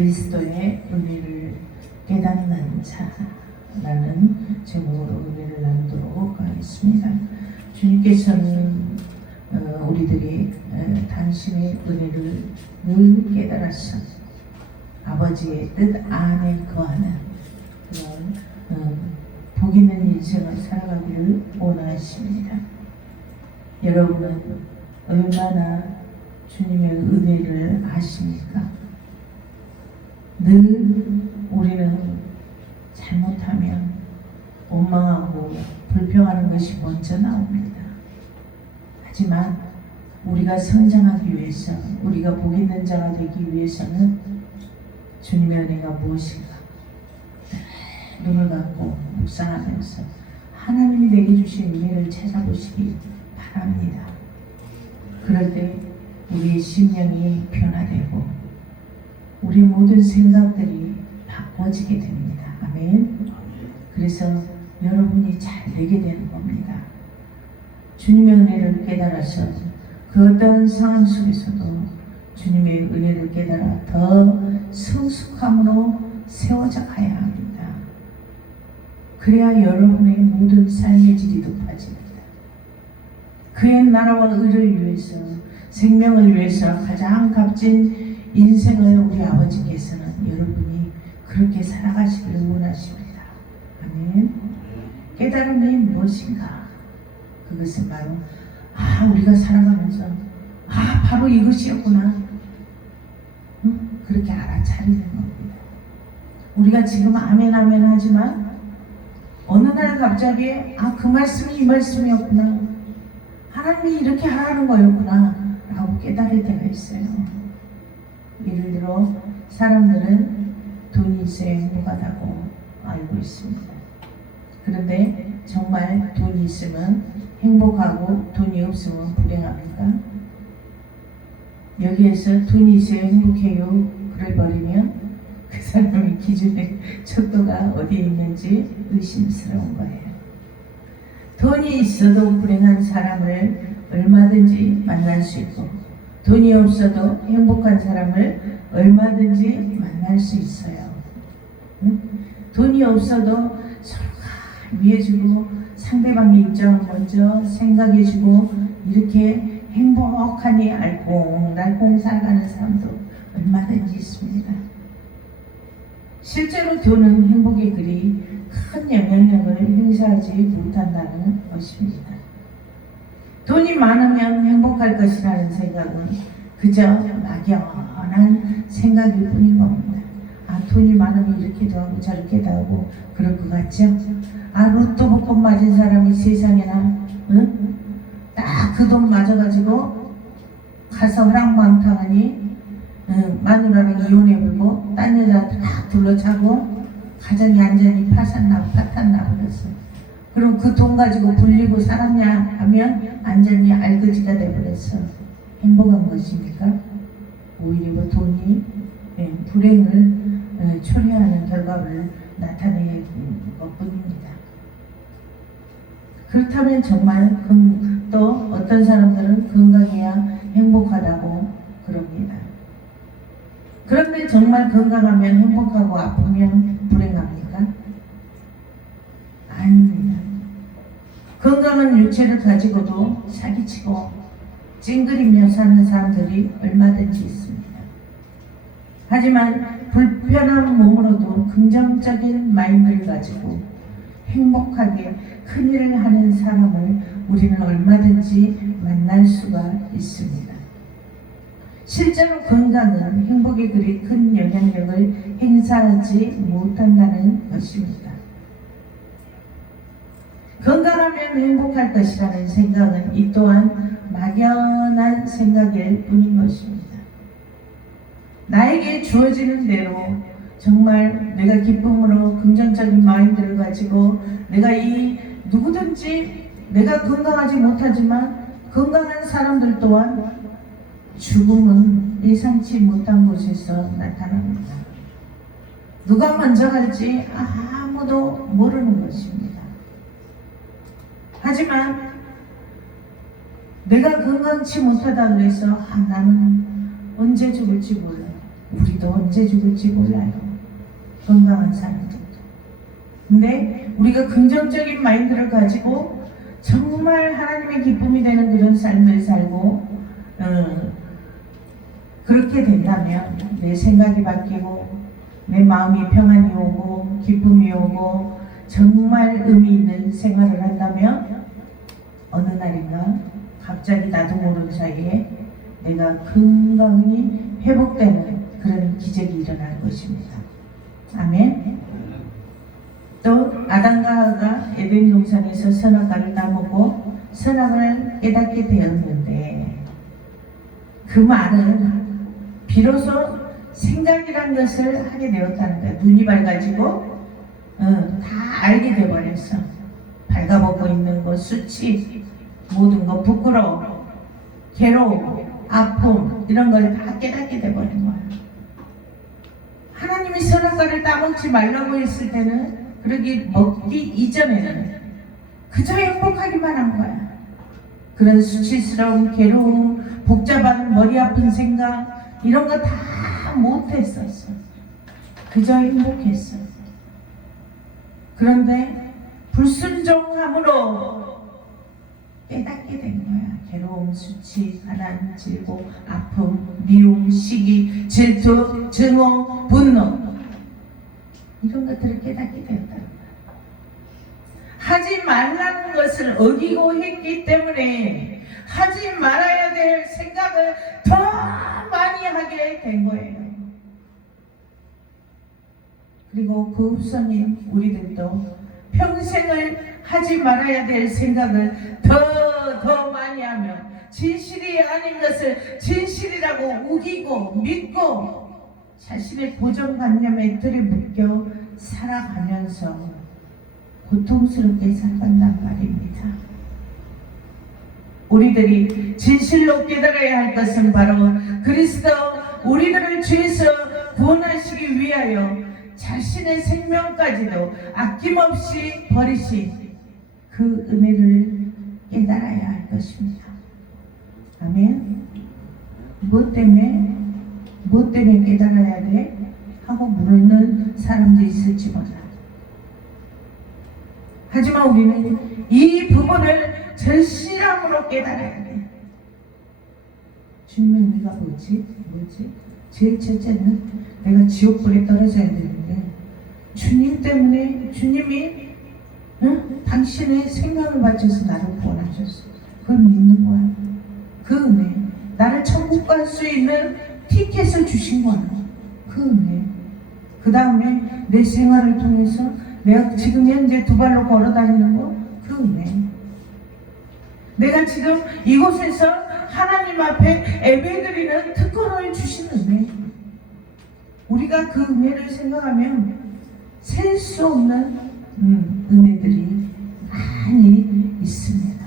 그리스도의 은혜를 깨닫는 자라는 제목으로 은혜를 나누도록 하겠습니다. 주님께서는 우리들이 당신의 은혜를 늘 깨달아서 아버지의 뜻 안에 거하는 그런 복 있는 인생을 살아가기를 원하십니다. 여러분은 얼마나 주님의 은혜를 아십니까? 늘 우리는 잘못하면 원망하고 불평하는 것이 먼저 나옵니다. 하지만 우리가 성장하기 위해서, 우리가 복 있는 자가 되기 위해서는 주님의 은혜가 무엇인가 눈을 감고 묵상하면서 하나님이 내게 주신 은혜를 찾아보시기 바랍니다. 그럴 때 우리의 심령이 변화되고 우리 모든 생각들이 바꿔지게 됩니다. 아멘. 그래서 여러분이 잘 되게 되는 겁니다. 주님의 은혜를 깨달아서 그 어떤 상황 속에서도 주님의 은혜를 깨달아 더 성숙함으로 세워져 가야 합니다. 그래야 여러분의 모든 삶의 질이 높아집니다. 그의 나라와 의를 위해서, 생명을 위해서 가장 값진 인생을 우리 아버지께서는 여러분이 그렇게 살아가시기를 원하십니다. 아멘. 깨달음이 무엇인가? 그것은 바로 우리가 살아가면서 바로 이것이었구나. 그렇게 알아차리는 겁니다. 우리가 지금 아멘 아멘 하지만 어느 날 갑자기 그 말씀이 이 말씀이었구나. 하나님이 이렇게 하라는 거였구나 라고 깨달을 때가 있어요. 예를 들어 사람들은 돈이 있어야 행복하다고 알고 있습니다. 그런데 정말 돈이 있으면 행복하고 돈이 없으면 불행합니까? 여기에서 돈이 있어야 행복해요 그래 버리면 그 사람의 기준의 척도가 어디에 있는지 의심스러운 거예요. 돈이 있어도 불행한 사람을 얼마든지 만날 수 있고 돈이 없어도 행복한 사람을 얼마든지 만날 수 있어요. 돈이 없어도 서로가 위해주고 상대방의 입장을 먼저 생각해주고 이렇게 행복하니 알콩달콩 살아가는 사람도 얼마든지 있습니다. 실제로 돈은 행복에 그리 큰 영향력을 행사하지 못한다는 것입니다. 돈이 많으면 행복할 것이라는 생각은 그저 막연한 생각일 뿐인 겁니다. 돈이 많으면 이렇게도 하고 저렇게도 하고 그럴 것 같죠? 로또 복권 맞은 사람이 세상에나 딱 그 돈 맞아가지고 가서 허랑방탕하니 마누라랑 이혼해버리고 딴 여자 딱 둘러차고 가정이 완전히 파탄나고 그랬어. 그럼 그 돈 가지고 불리고 살았냐 하면 완전히 알거지가 돼버렸어. 행복한 것입니까? 오히려 돈이 불행을 초래하는 결과를 나타내는 것뿐입니다. 그렇다면 정말 또 어떤 사람들은 건강해야 행복하다고 그럽니다. 그런데 정말 건강하면 행복하고 아프면 불행합니까? 아닙니다. 건강한 유체를 가지고도 사기치고 찡그리며 사는 사람들이 얼마든지 있습니다. 하지만 불편한 몸으로도 긍정적인 마인드를 가지고 행복하게 큰일을 하는 사람을 우리는 얼마든지 만날 수가 있습니다. 실제로 건강은 행복에 그리 큰 영향력을 행사하지 못한다는 것입니다. 건강하면 행복할 것이라는 생각은 이 또한 막연한 생각일 뿐인 것입니다. 나에게 주어지는 대로 정말 내가 기쁨으로 긍정적인 마인드를 가지고 내가 누구든지 내가 건강하지 못하지만 건강한 사람들 또한 죽음은 예상치 못한 곳에서 나타납니다. 누가 먼저 갈지 아무도 모르는 것입니다. 하지만 내가 건강치 못하다 그래서 나는 언제 죽을지 몰라. 우리도 언제 죽을지 몰라요. 건강한 사람들도. 근데 우리가 긍정적인 마인드를 가지고 정말 하나님의 기쁨이 되는 그런 삶을 살고 그렇게 된다면 내 생각이 바뀌고 내 마음이 평안이 오고 기쁨이 오고 정말 의미 있는 생활을 한다면 어느 날인가 갑자기 나도 모르는 사이에 내가 건강히 회복되는 그런 기적이 일어날 것입니다. 아멘. 또 아담과 하와가 에덴 동산에서 선악과를 따먹고 선악을 깨닫게 되었는데 그 말은 비로소 생각이란 것을 하게 되었다는 거야. 눈이 밝아지고 다 알게 돼버렸어. 발가벗고 있는 것, 수치, 모든 것, 부끄러움, 괴로움, 아픔 이런 걸 다 깨닫게 돼버린 거야. 하나님이 선악과를 따먹지 말라고 했을 때는 그러기 먹기 이전에는 그저 행복하기만 한 거야. 그런 수치스러운 괴로움, 복잡한 머리 아픈 생각 이런 거 다 못했었어. 그저 행복했어. 그런데 불순종함으로 깨닫게 된 거야. 괴로움, 수치, 가난, 질고, 아픔, 미움, 시기, 질투, 증오, 분노 이런 것들을 깨닫게 되었다. 하지 말라는 것을 어기고 했기 때문에 하지 말아야 될 생각을 더 많이 하게 된 거예요. 그리고 그 후손인 우리들도 평생을 하지 말아야 될 생각을 더 많이 하며 진실이 아닌 것을 진실이라고 우기고 믿고 자신의 고정관념에 틀에 묶여 살아가면서 고통스럽게 살아간단 말입니다. 우리들이 진실로 깨달아야 할 것은 바로 그리스도 우리들을 죄에서 구원하시기 위하여 자신의 생명까지도 아낌없이 버리신 그 은혜를 깨달아야 할 것입니다. 아멘. 무엇 때문에 깨달아야 돼? 하고 물는 사람도 있을지 몰라. 하지만 우리는 이 부분을 절실함으로 깨달아야 돼. 주님의 의미가 뭐지? 제일 첫째는 내가 지옥불에 떨어져야 되는데 주님 때문에 주님이 당신의 생각을 바쳐서 나를 구원하셨어. 그걸 믿는 거야. 그 은혜. 나를 천국 갈 수 있는 티켓을 주신 거야. 그 은혜. 그 다음에 내 생활을 통해서 내가 지금 현재 두 발로 걸어 다니는 거, 그 은혜. 내가 지금 이곳에서 하나님 앞에 예배드리는 특권을 주신 은혜. 우리가 그 은혜를 생각하면 셀 수 없는 은혜들이 많이 있습니다.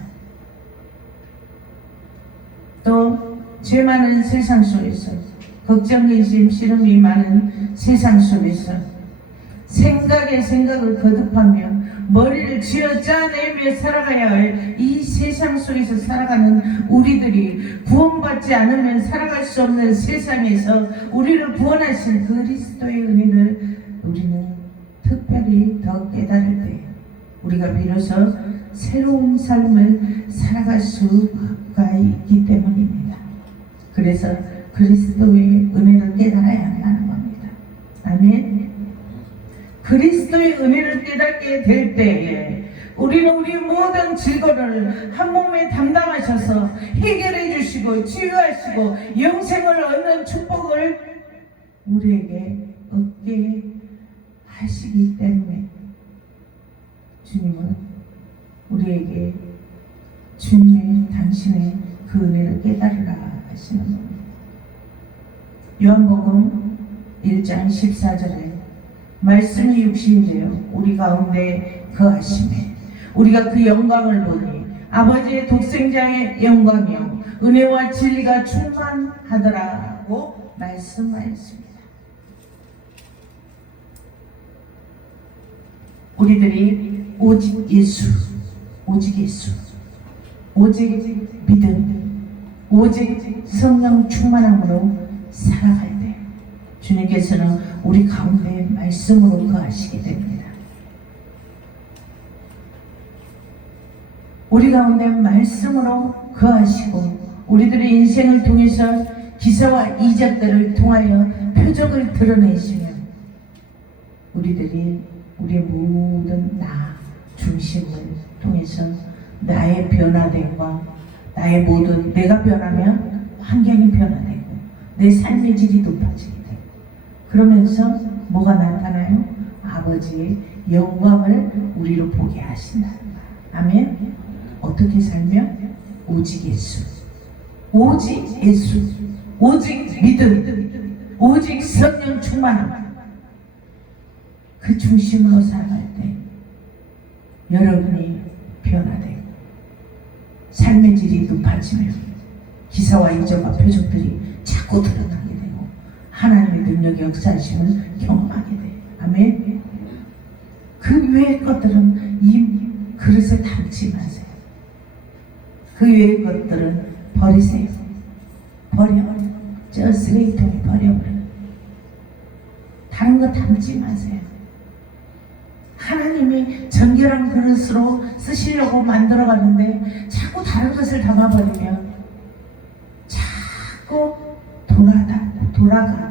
또 죄 많은 세상 속에서 걱정, 의심, 씨름이 많은 세상 속에서 생각을 거듭하며 머리를 쥐어 짜내며 살아가야 할 이 세상 속에서 살아가는 우리들이 구원받지 않으면 살아갈 수 없는 세상에서 우리를 구원하신 그리스도의 은혜를 우리는 특별히 더 깨달을 때 우리가 비로소 새로운 삶을 살아갈 수가 있기 때문입니다. 그래서 그리스도의 은혜를 깨달아야 한다는 겁니다. 아멘. 그리스도의 은혜를 깨닫게 될 때에 우리는 우리 모든 질거를 한 몸에 담당하셔서 해결해 주시고 치유하시고 영생을 얻는 축복을 우리에게 얻게 하시기 때문에 주님은 우리에게 주님의 당신의 그 은혜를 깨달으라 하시는 겁니다. 요한복음 1장 14절에 말씀이 육신이 되어 우리 가운데 거하시매 우리가 그 영광을 보니 아버지의 독생자의 영광이요 은혜와 진리가 충만하더라고 말씀하였습니다. 우리들이 오직 예수, 오직 믿음, 오직 성령 충만함으로 살아갈 때 주님께서는 우리 가운데 말씀으로 거하시게 됩니다. 우리 가운데 말씀으로 거하시고 우리들의 인생을 통해서 기사와 이적들을 통하여 표적을 드러내시며 우리들이 우리의 모든 나 중심을 통해서 나의 변화됨과 나의 모든 내가 변하면 환경이 변화되고 내 삶의 질이 높아지게 돼요. 그러면서 뭐가 나타나요? 아버지의 영광을 우리로 보게 하신다는 거예요. 아멘. 어떻게 살면? 오직 예수, 오직 예수, 오직 믿음, 오직 성령 충만함, 그 중심으로 살아갈 때 여러분이 변화되고 삶의 질이 높아지며 기사와 이적과 표적들이 자꾸 드러나게 되고 하나님의 능력의 역사하심을 경험하게 돼요. 아멘. 그 외의 것들은 이 그릇에 담지 마세요. 그 외의 것들은 버리세요. 버려. 저 쓰레기통에 버려버려요. 다른 거 담지 마세요. 하나님이 정결한 그릇으로 쓰시려고 만들어가는데 자꾸 다른 것을 담아버리면 자꾸 돌아가.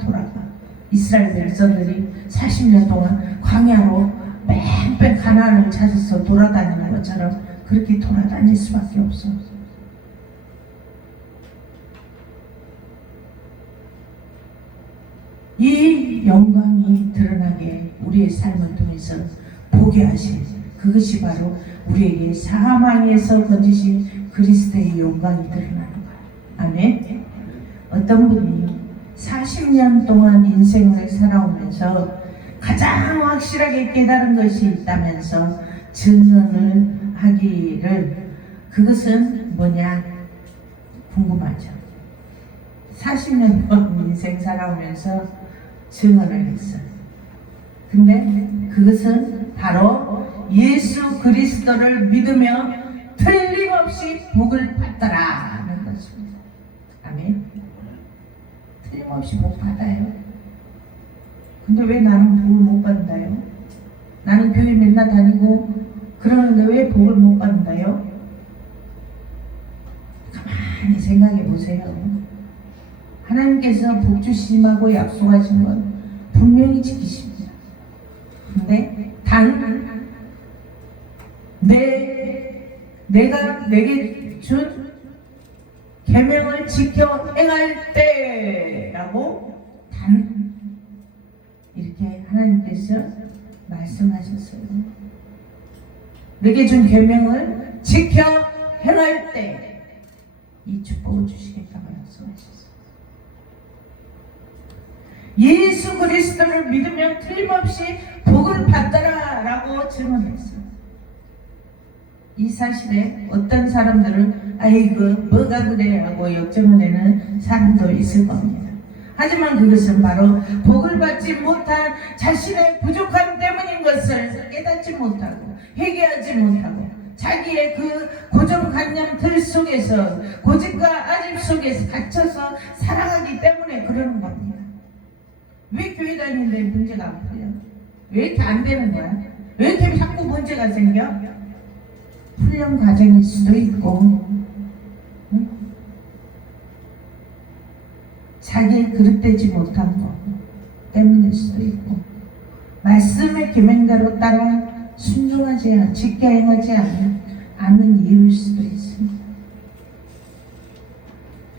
이스라엘 백성들이 40년 동안 광야로 뺑뺑 가나안을 찾아서 돌아다니는 것처럼 그렇게 돌아다닐 수밖에 없어. 이 영광이 드러나게 우리의 삶을 통해서 보게 하신 그것이 바로 우리에게 사망에서 건지신 그리스도의 영광이 드러나는 거예요. 아멘. 어떤 분이 40년 동안 인생을 살아오면서 가장 확실하게 깨달은 것이 있다면서 증언을 하기를, 그것은 뭐냐 궁금하죠. 40년 동안 인생 살아오면서 증언을 했어요. 근데 그것은 바로 예수 그리스도를 믿으며 틀림없이 복을 받더라 하는 것입니다. 아멘. 틀림없이 복 받아요. 근데 왜 나는 복을 못 받나요? 나는 교회 맨날 다니고 그러는데 왜 복을 못 받나요? 가만히 생각해 보세요. 하나님께서 복 주심하고 약속하신 건 분명히 지키십니다. 근데 단 내가 내게 준 계명을 지켜 행할 때라고 단 이렇게 하나님께서 말씀하셨어요. 내게 준 계명을 지켜 행할 때 이 축복을 주시겠다고 약속하셨어요. 예수 그리스도를 믿으면 틀림없이 복을 받더라 라고 증언했어요. 이 사실에 어떤 사람들은 아이고 뭐가 그래 하고 역정을 내는 사람도 있을 겁니다. 하지만 그것은 바로 복을 받지 못한 자신의 부족함 때문인 것을 깨닫지 못하고 회개하지 못하고 자기의 그 고정관념 틀 속에서 고집과 아집 속에서 갇혀서 살아가기 때문에 그러는 겁니다. 왜 교회 다니는데 문제가 안 풀려? 왜 이렇게 안 되는 거야? 왜 이렇게 자꾸 문제가 생겨? 훈련 과정일 수도 있고, 응? 자기의 그릇되지 못한 것 때문일 수도 있고, 말씀의 계명대로 따라 순종하지 않아, 지켜 행하지 않는 이유일 수도 있습니다.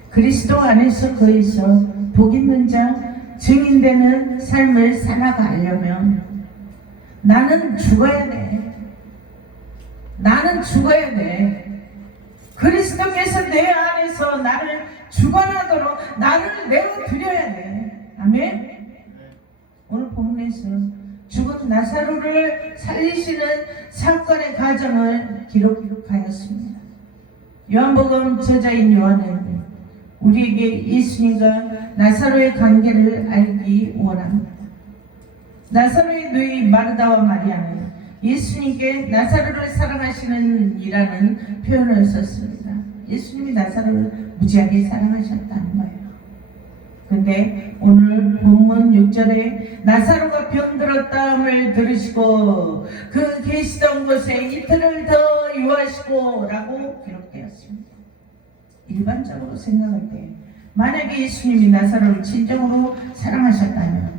그리스도 안에서 거기서 복 있는 자, 증인되는 삶을 살아가려면 나는 죽어야 돼. 나는 죽어야 돼. 그리스도께서 내 안에서 나를 주관하도록 나를 내어드려야 돼. 아멘. 오늘 본문에서 죽은 나사로를 살리시는 사건의 과정을 기록하였습니다. 요한복음 저자인 요한은 우리에게 예수님과 나사로의 관계를 알기 원합니다. 나사로의 누이 마르다와 마리아는 예수님께 나사로를 사랑하시는 이라는 표현을 썼습니다. 예수님이 나사로를 무지하게 사랑하셨다는 거예요. 근데 오늘 본문 6절에 나사로가 병들었다함을 들으시고 그 계시던 곳에 이틀을 더 유하시고 라고 기록되었습니다. 일반적으로 생각할 때 만약에 예수님이 나사로를 진정으로 사랑하셨다면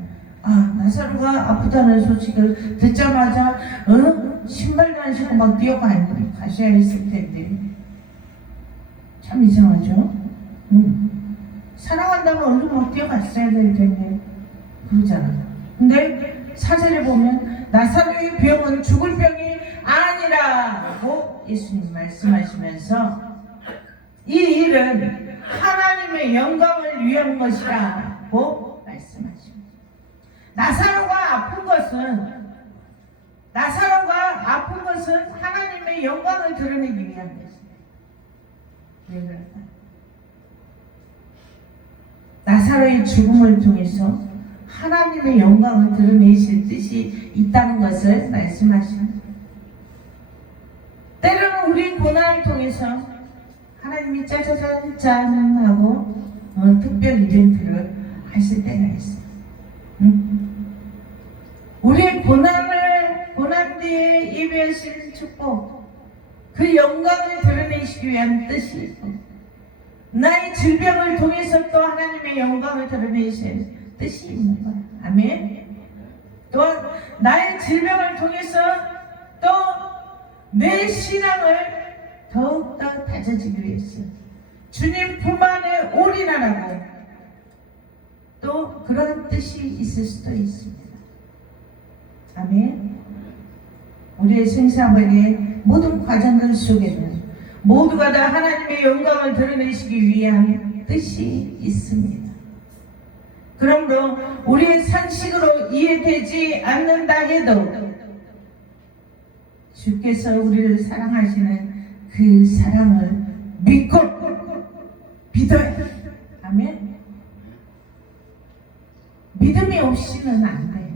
나사로가 아프다는 소식을 듣자마자 신발도 안 신고 막 뛰어가셔야 했을 텐데 참 이상하죠? 사랑한다면 얼른 막 뛰어갔어야 될 텐데 그러잖아. 근데 사절에 보면 나사로의 병은 죽을 병이 아니라고 예수님 말씀하시면서 이 일은 하나님의 영광을 위한 것이라고 말씀하십니다. 나사로가 아픈 것은 하나님의 영광을 드러내기 위한 것입니다. 왜 그럴까요? 나사로의 죽음을 통해서 하나님의 영광을 드러내실 뜻이 있다는 것을 말씀하십니다. 때로는 우리 고난을 통해서 하나님이 짜자잔 하고 특별 이벤트를 하실 때가 있어요. 우리의 고난 뒤에 예배하신 축복, 그 영광을 드러내시기 위한 뜻이 있고, 나의 질병을 통해서 또 하나님의 영광을 드러내실 뜻이 있는 거야. 아멘. 또한 나의 질병을 통해서 또 내 신앙을 더욱더 다져지기 위해서 주님 품 안에 올인하라고 또 그런 뜻이 있을 수도 있습니다. 아멘. 우리의 생사학의 모든 과정들 속에는 모두가 다 하나님의 영광을 드러내시기 위한 뜻이 있습니다. 그러므로 우리의 상식으로 이해되지 않는다 해도 주께서 우리를 사랑하시는 그 사랑을 믿고 믿어야 돼. 아멘. 믿음이 없이는 안 돼.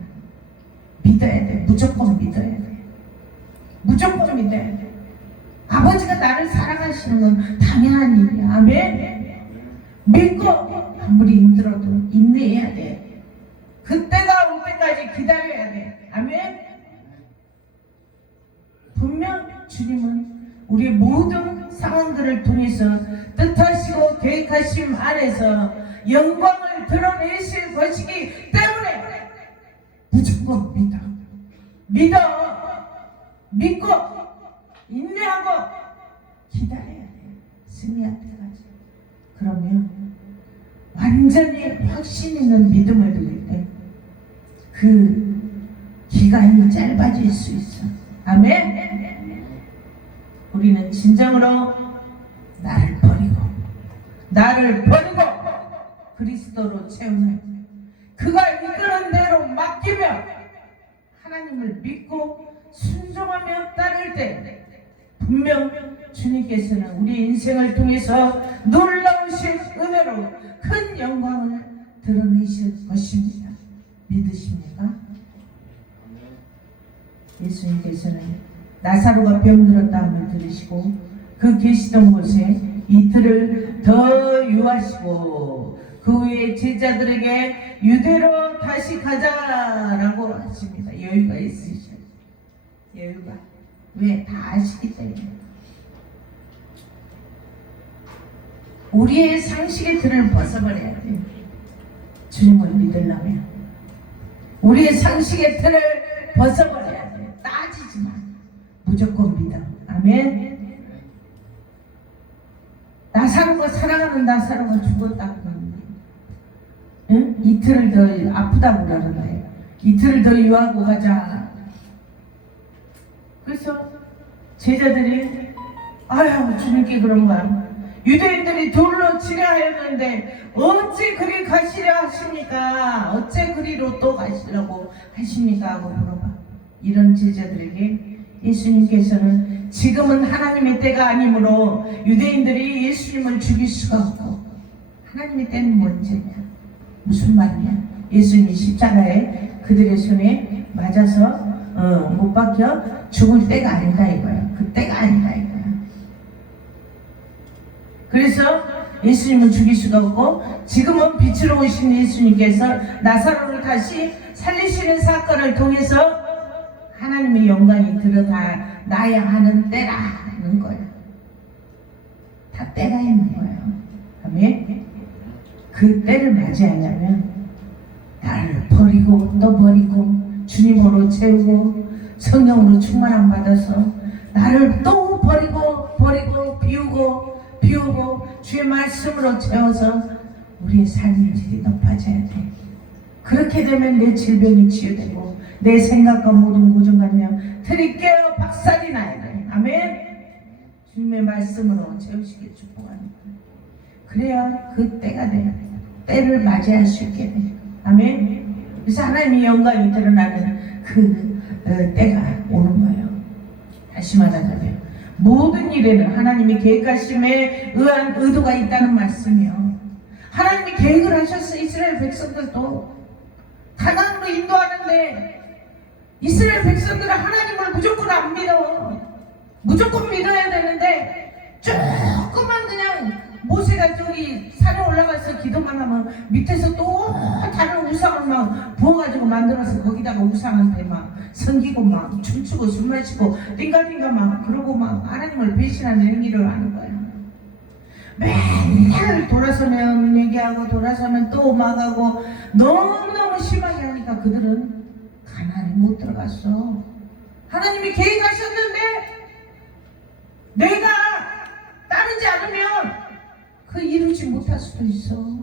믿어야 돼. 무조건 믿어야 돼. 무조건 믿어야 돼. 아버지가 나를 사랑하시는 건 당연한 일이야. 아멘. 믿고 아무리 힘들어도 인내해야 돼. 그때가 올 때까지 기다려야 돼. 아멘. 분명 주님은 우리의 모든 상황들을 통해서 뜻하시고 계획하심 안에서 영광을 드러내실 것이기 때문에 무조건 믿고 인내하고 기다려야 돼. 승리할 때까지. 그러면 완전히 확신 있는 믿음을 드릴 때 그 기간이 짧아질 수 있어. 아멘. 우리는 진정으로 나를 버리고 그리스도로 채우는 그가 이끄는 대로 맡기며 하나님을 믿고 순종하며 따를 때 분명 주님께서는 우리 인생을 통해서 놀라우신 은혜로 큰 영광을 드러내실 것입니다. 믿으십니까? 예수님께서는 나사로가 병들었다 함을 들으시고 그 계시던 곳에 이틀을 더 유하시고 그 후에 제자들에게 유대로 다시 가자라고 하십니다. 여유가 있으셔요. 여유가. 왜? 다 아시기 때문에. 우리의 상식의 틀을 벗어버려야 돼. 주님을 믿으려면 우리의 상식의 틀을 벗어버려야 돼. 따지지 마. 무조건 믿어. 아멘. 나사로가 사랑하는 나사로가 죽었다고 그러는데, 응? 이틀을 더 아프다고 그러는데 이틀을 더 유하고 가자. 그래서 제자들이 아유 주님께 그런 거야. 유대인들이 돌로 치려 하였는데 어째 그리 가시려 하십니까? 어째 그리로 또 가시려고 하십니까? 하고 물어봐. 이런 제자들에게 예수님께서는 지금은 하나님의 때가 아니므로 유대인들이 예수님을 죽일 수가 없고 하나님의 때는 언제냐? 무슨 말이냐? 예수님이 십자가에 그들의 손에 맞아서 못 박혀 죽을 때가 아니다 이거야. 그 때가 아니다 이거야. 그래서 예수님은 죽일 수가 없고, 지금은 빛으로 오신 예수님께서 나사로를 다시 살리시는 사건을 통해서 하나님의 영광이 드러나야 하는 때라는 거예요. 다 때가 있는 거예요. 아멘. 그 때를 맞이하려면 나를 버리고 또 버리고 주님으로 채우고 성령으로 충만함 받아서 나를 또 버리고 비우고 주의 말씀으로 채워서 우리의 삶의 질이 높아져야 돼. 그렇게 되면 내 질병이 치유되고 내 생각과 모든 고정관념 틀이 깨어 박살이 나야 돼. 아멘. 주님의 말씀으로 채우시길 축복합니다. 그래야 그 때가 돼. 때를 맞이할 수 있게 돼. 아멘. 그래서 하나님의 영광이 드러나는 그 때가 오는 거예요. 다시 말하자면 모든 일에는 하나님의 계획하심에 의한 의도가 있다는 말씀이요. 하나님이 계획을 하셨어. 이스라엘 백성들도 가나안으로 인도하는데 이스라엘 백성들은 하나님을 무조건 안 믿어. 무조건 믿어야 되는데 조금만 그냥 모세가 저기 산에 올라가서 기도만 하면 밑에서 또 다른 우상을 막 부어가지고 만들어서 거기다가 우상한테 막 섬기고 막 춤추고 술 마시고 띵가띵가 막 그러고 막 하나님을 배신하는 행위를 하는 거야. 맨날 돌아서면 얘기하고 돌아서면 또 막 하고 너무너무 심하게 하니까 그들은 가나안에 못 들어갔어. 하나님이 계획하셨는데 내가 따르지 않으면 그 이루지 못할 수도 있어.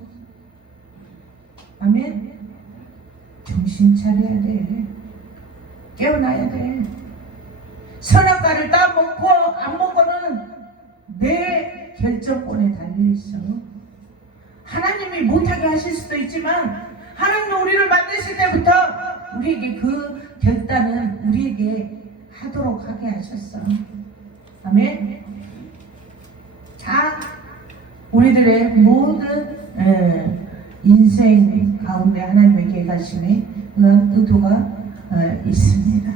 아멘. 정신 차려야 돼. 깨어나야 돼. 선악과를 따먹고 안 먹고는 내 결정권에 달려있어. 하나님이 못하게 하실 수도 있지만 하나님은 우리를 만드실 때부터 우리에게 그 결단은 우리에게 하도록 하게 하셨어. 아멘. 자, 우리들의 모든 인생 가운데 하나님의 계획하심에 의한 의도가 있습니다.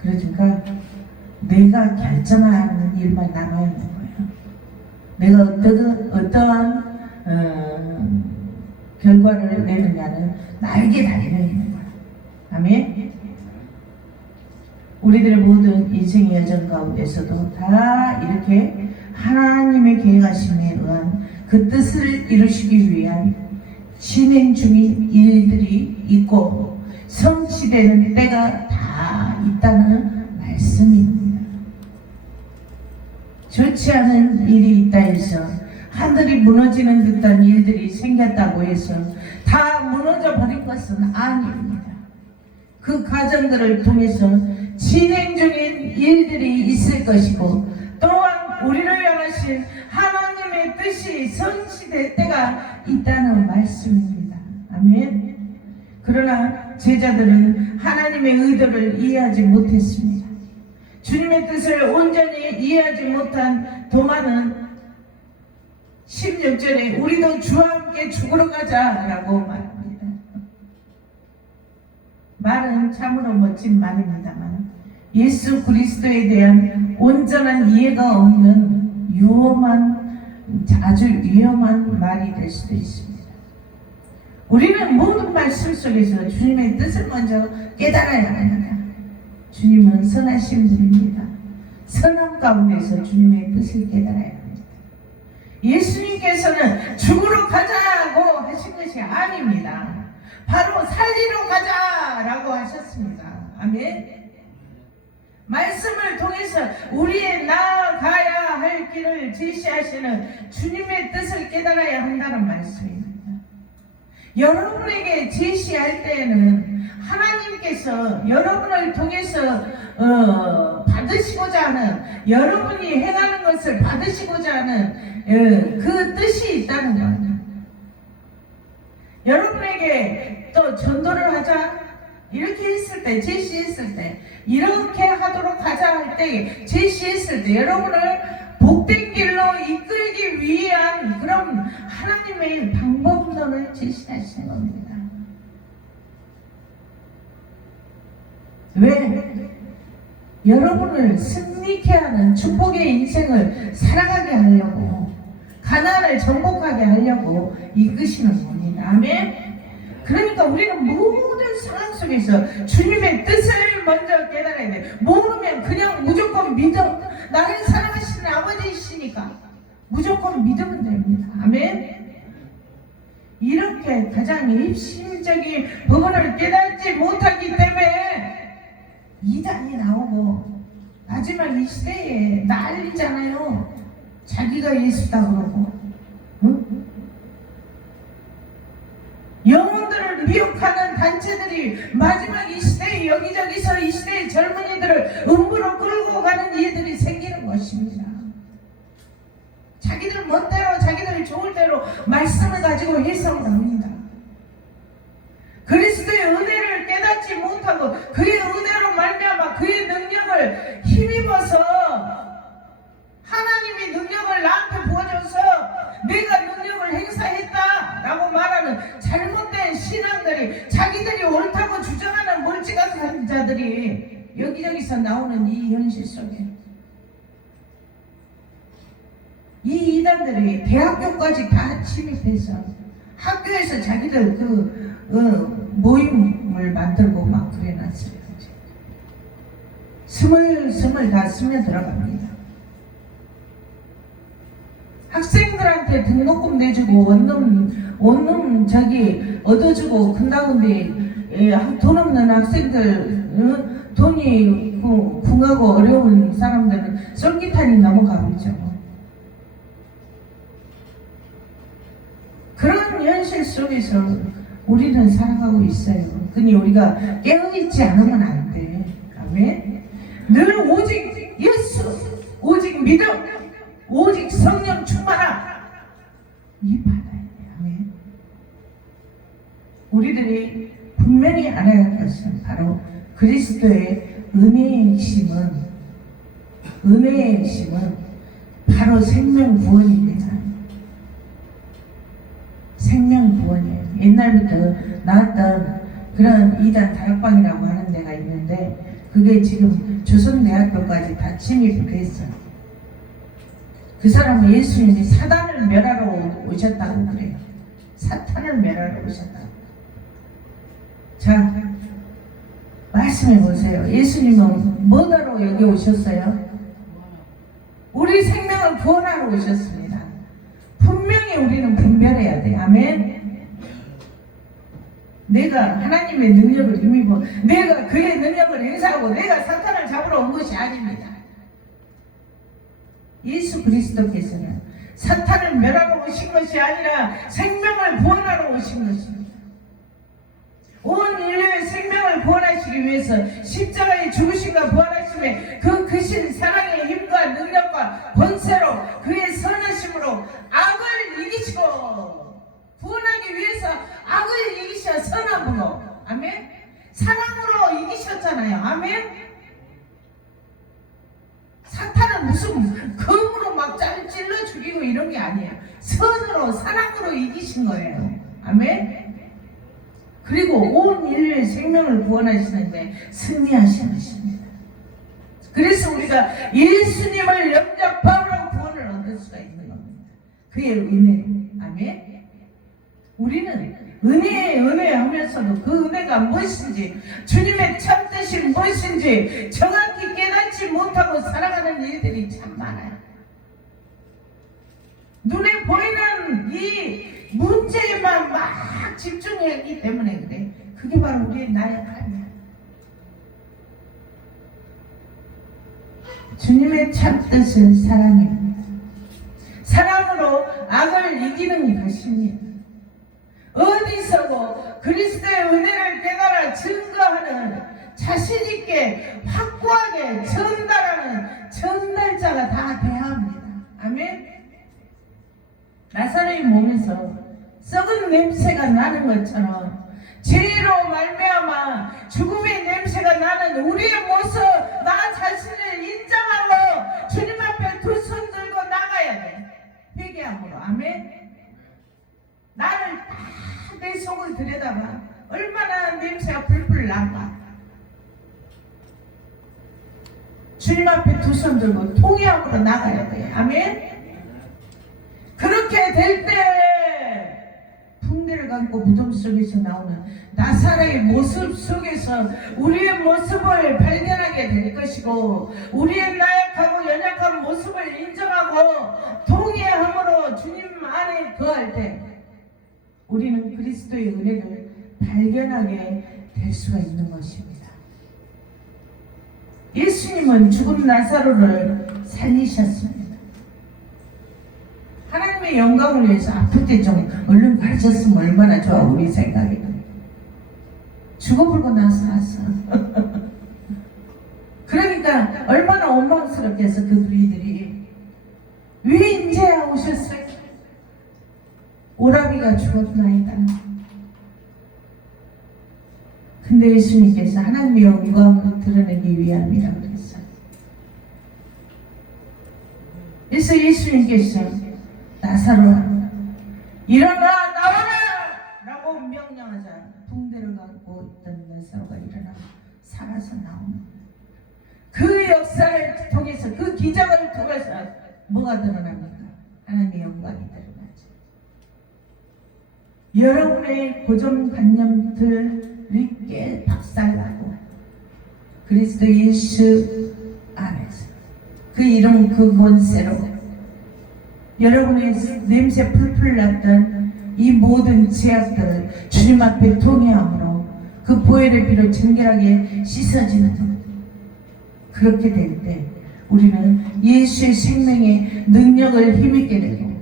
그러니까 내가 결정하는 일만 남아있는 거예요. 내가 어떠한 결과를 내느냐는 나에게 달려있는 거예요. 아멘. 우리들의 모든 인생의 여정 가운데서도 다 이렇게 하나님의 계획하심에 의한 그 뜻을 이루시기 위한 진행 중인 일들이 있고 성취되는 때가 다 있다는 말씀입니다. 좋지 않은 일이 있다 해서 하늘이 무너지는 듯한 일들이 생겼다고 해서 다 무너져 버린 것은 아닙니다. 그 과정들을 통해서 진행 중인 일들이 있을 것이고 또한 우리를 향하신 하나님의 뜻이 성취될 때가 있다는 말씀입니다. 아멘. 그러나 제자들은 하나님의 의도를 이해하지 못했습니다. 주님의 뜻을 온전히 이해하지 못한 도마는 16절에 우리도 주와 함께 죽으러 가자라고 말합니다. 말은 참으로 멋진 말입니다만 예수 그리스도에 대한 온전한 이해가 없는 아주 위험한 말이 될 수도 있습니다. 우리는 모든 말씀 속에서 주님의 뜻을 먼저 깨달아야 합니다. 주님은 선하신 분입니다. 선함 가운데서 주님의 뜻을 깨달아야 합니다. 예수님께서는 죽으러 가자고 하신 것이 아닙니다. 바로 살리러 가자라고 하셨습니다. 아멘. 말씀을 통해서 우리의 나아가야 할 길을 제시하시는 주님의 뜻을 깨달아야 한다는 말씀입니다. 여러분에게 제시할 때에는 하나님께서 여러분을 통해서 받으시고자 하는, 여러분이 행하는 것을 받으시고자 하는 그 뜻이 있다는 겁니다. 여러분에게 또 전도를 하자 이렇게 했을 때, 제시했을 때, 이렇게 하도록 하자 할 때, 제시했을 때 여러분을 복된 길로 이끌기 위한 그런 하나님의 방법론을 제시하시는 겁니다. 왜? 여러분을 승리케 하는 축복의 인생을 살아가게 하려고, 가나안을 정복하게 하려고 이끄시는 겁니다. 아멘. 그러니까 우리는 모든 상황 속에서 주님의 뜻을 먼저 깨달아야 돼. 모르면 그냥 무조건 믿어. 나를 사랑하시는 아버지이시니까 무조건 믿으면 됩니다. 아멘. 이렇게 가장 입심적인 부분을 깨닫지 못하기 때문에 이단이 나오고 마지막 이 시대에 난리잖아요. 자기가 예수다 그러고, 응? 영혼들을 미혹하는 단체들이 마지막 이 시대에 여기저기서 이 시대의 젊은이들을 음부로 끌고 가는 일들이 생기는 것입니다. 자기들 멋대로 자기들 좋을 대로 말씀을 가지고 해석을 합니다. 그리스도의 은혜를 깨닫지 못하고 그의 은혜로 말미암아 그의 능력을 힘입어서 하나님이 능력을 나한테 부어줘서 내가 능력을 행사했다라고 말하는 잘못된 신앙들이 자기들이 옳다고 주장하는 멀찌감치 자들이 여기저기서 나오는 이 현실 속에 이 이단들이 대학교까지 다 침입해서 학교에서 자기들 모임을 만들고 막 그래놨어요. 스물 다 스며들어갑니다. 학생들한테 등록금 내주고 원룸 자기 얻어주고 큰다는데 돈 없는 학생들 돈이 궁하고 어려운 사람들은 쏠깃하니 넘어가고 있죠. 그런 현실 속에서 우리는 살아가고 있어요. 그러니 우리가 깨어있지 않으면 안 돼. 아멘. 늘 오직 예수, 오직 믿음, 오직 성령 충만함 이 바다야. 아멘. 우리들이 분명히 알아야 할 것은 바로 그리스도의 은혜의 핵심은 바로 생명 구원입니다. 생명 구원이에요. 옛날부터 나왔던 그런 이단 다락방이라고 하는 데가 있는데 그게 지금 조선대학교까지 다 침입을 했어요. 그 사람은 예수님이 사단을 멸하러 오셨다고 그래요. 사탄을 멸하러 오셨다고. 자, 말씀해 보세요. 예수님은 뭐하러 여기 오셨어요? 우리 생명을 구원하러 오셨습니다. 분명히 우리는 분별해야 돼. 아멘. 내가 하나님의 능력을 힘입어 내가 그의 능력을 행사하고 내가 사탄을 잡으러 온 것이 아닙니다. 예수 그리스도께서는 사탄을 멸하러 오신 것이 아니라 생명을 구원하러 오신 것입니다. 온 인류의 생명을 구원하시기 위해서 십자가에 죽으심과 부활하심에 그 크신 사랑의 힘과 능력과 권세로 그의 선하심으로 악을 이기시고 구원하기 위해서 악을 이기셔 선함으로 아멘. 사랑으로 이기셨잖아요. 아멘. 사탄은 무슨 검으로 막 찔러 죽이고 이런 게 아니에요. 선으로 사랑으로 이기신 거예요. 아멘. 그리고 온 인류의 생명을 구원하시는데 승리하신 것입니다. 그래서 우리가 예수님을 영접함으로 구원을 얻을 수가 있는 겁니다. 그의 은혜. 아멘. 우리는 은혜 하면서도 그 은혜가 무엇인지 주님의 참뜻이 무엇인지 정확히 깨닫지 못하고 살아가는 일들이 참 많아요. 눈에 보이는 이 문제에만 막 집중했기 때문에 그래. 그게 바로 우리의 나약함이야. 주님의 참뜻은 사랑입니다. 사랑으로 악을 이기는 것입니다. 어디서고 그리스도의 은혜를 깨달아 증거하는 자신있게 확고하게 전달하는 전달자가 다 돼야 합니다. 아멘. 나사로의 몸에서 썩은 냄새가 나는 것처럼 죄로 말미암아 죽음의 냄새가 나는 우리의 모습 나 자신을 인정하고 주님 앞에 두 손 들고 나가야 돼. 회개함으로. 아멘. 나를 다 내 속을 들여다봐. 얼마나 냄새가 풀풀 난가. 주님 앞에 두 손 들고 통회함으로 나가야 돼. 아멘. 그렇게 될 때 붕대를 감고 무덤 속에서 나오는 나사로의 모습 속에서 우리의 모습을 발견하게 될 것이고, 우리의 나약하고 연약한 모습을 인정하고 동의함으로 주님 안에 거할 때 우리는 그리스도의 은혜를 발견하게 될 수가 있는 것입니다. 예수님은 죽은 나사로를 살리셨습니다. 하나님의 영광을 위해서 아플 때 좀 얼른 가르쳤으면 얼마나 좋아. 우리 생각에는 죽어버리고 나서 그러니까 얼마나 원망스럽게 해서 그 부리들이 왜 인제야 오셨어요? 오라비가 죽었나이다. 근데 예수님께서 하나님의 영광을 드러내기 위함이라고 그랬어요. 그래서 예수님께서 나사로야 일어나 나와라! 라고 명령하자 붕대를 갖고 있던 나사로가 일어나 살아서 나오는 그 역사를 통해서, 그 기적을 통해서 뭐가 드러납니까? 하나님의 영광이 드러나죠. 여러분의 고정관념들이 깨 박살나고 그리스도 예수 안에서 그 이름 그 권세로 여러분의 냄새 풀풀 났던 이 모든 죄악들을 주님 앞에 통회함으로 그 보혈의 피로 정결하게 씻어지는, 그렇게 될 때 우리는 예수의 생명의 능력을 힘있게 되고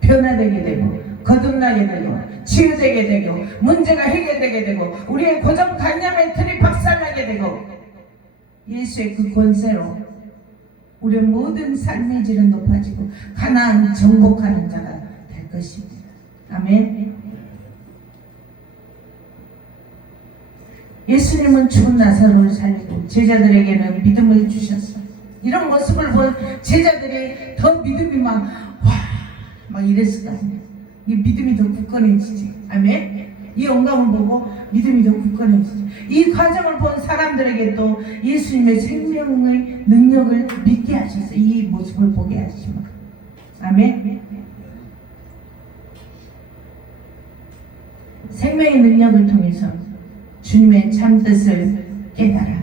변화되게 되고 거듭나게 되고 치유되게 되고 문제가 해결되게 되고 우리의 고정관념의 틀이 박살나게 되고 예수의 그 권세로 우리의 모든 삶의 질은 높아지고 가나안 정복하는 자가 될 것입니다. 아멘. 예수님은 죽은 나사로를 살리고 제자들에게는 믿음을 주셨어요. 이런 모습을 본 제자들이 더 믿음이 막 이랬을 거 아니에요. 이 믿음이 더 굳건해지지. 아멘. 이 영감을 보고 믿음이 더 굳건해지지. 이 과정을 본 사람들에게 또 예수님의 생명의 능력을 믿게 하셨어요. 이 모습을 보게 하시고. 아멘. 생명의 능력을 통해서 주님의 참뜻을 깨달아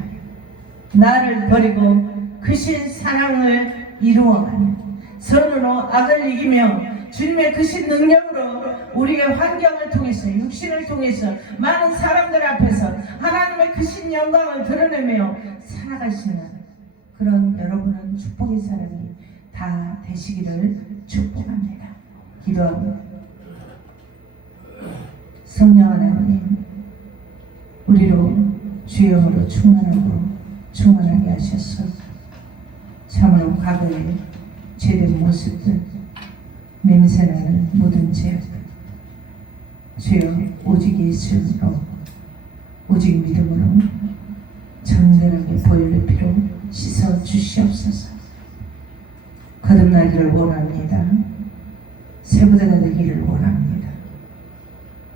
나를 버리고 크신 사랑을 이루어가는 선으로 악을 이기며 주님의 크신 능력으로 우리의 환경을 통해서, 육신을 통해서 많은 사람들 앞에서 하나님의 크신 영광을 드러내며 살아가시는 그런 여러분은 축복의 사람이 다 되시기를 축복합니다. 기도합니다. 성령 하나님, 우리로 주영으로 충만하게 하셔서 참으로 과거의 죄된 모습들, 냄새나는 모든 죄, 주여 오직 예수로, 오직 믿음으로 정결하게 보혈의 피로 씻어 주시옵소서. 거듭나기를 원합니다. 새부대가 되기를 원합니다.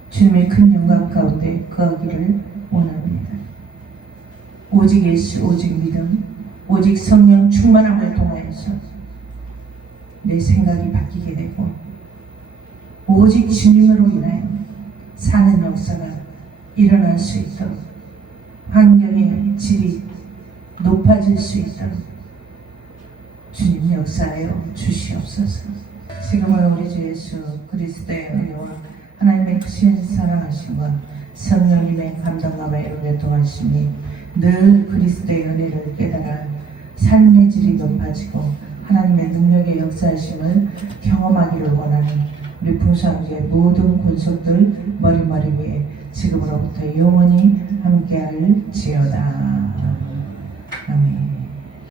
주님의 큰 영광 가운데 거하기를 원합니다. 오직 예수, 오직 믿음, 오직 성령 충만함을 통하여서 내 생각이 바뀌게 되고 오직 주님으로 인하여 사는 역사가 일어날 수 있도록 환경의 질이 높아질 수 있도록 주님 역사하여 주시옵소서. 지금은 우리 주 예수 그리스도의 은혜와 하나님의 크신 사랑하심과 성령님의 감동과 매력에 동하심이 늘 그리스도의 은혜를 깨달아 삶의 질이 높아지고 하나님의 능력의 역사하심을 경험하기를 원하는 우리 풍성교회 모든 권속들 머리머리 위에 지금으로부터 영원히 함께할지어다. 아멘.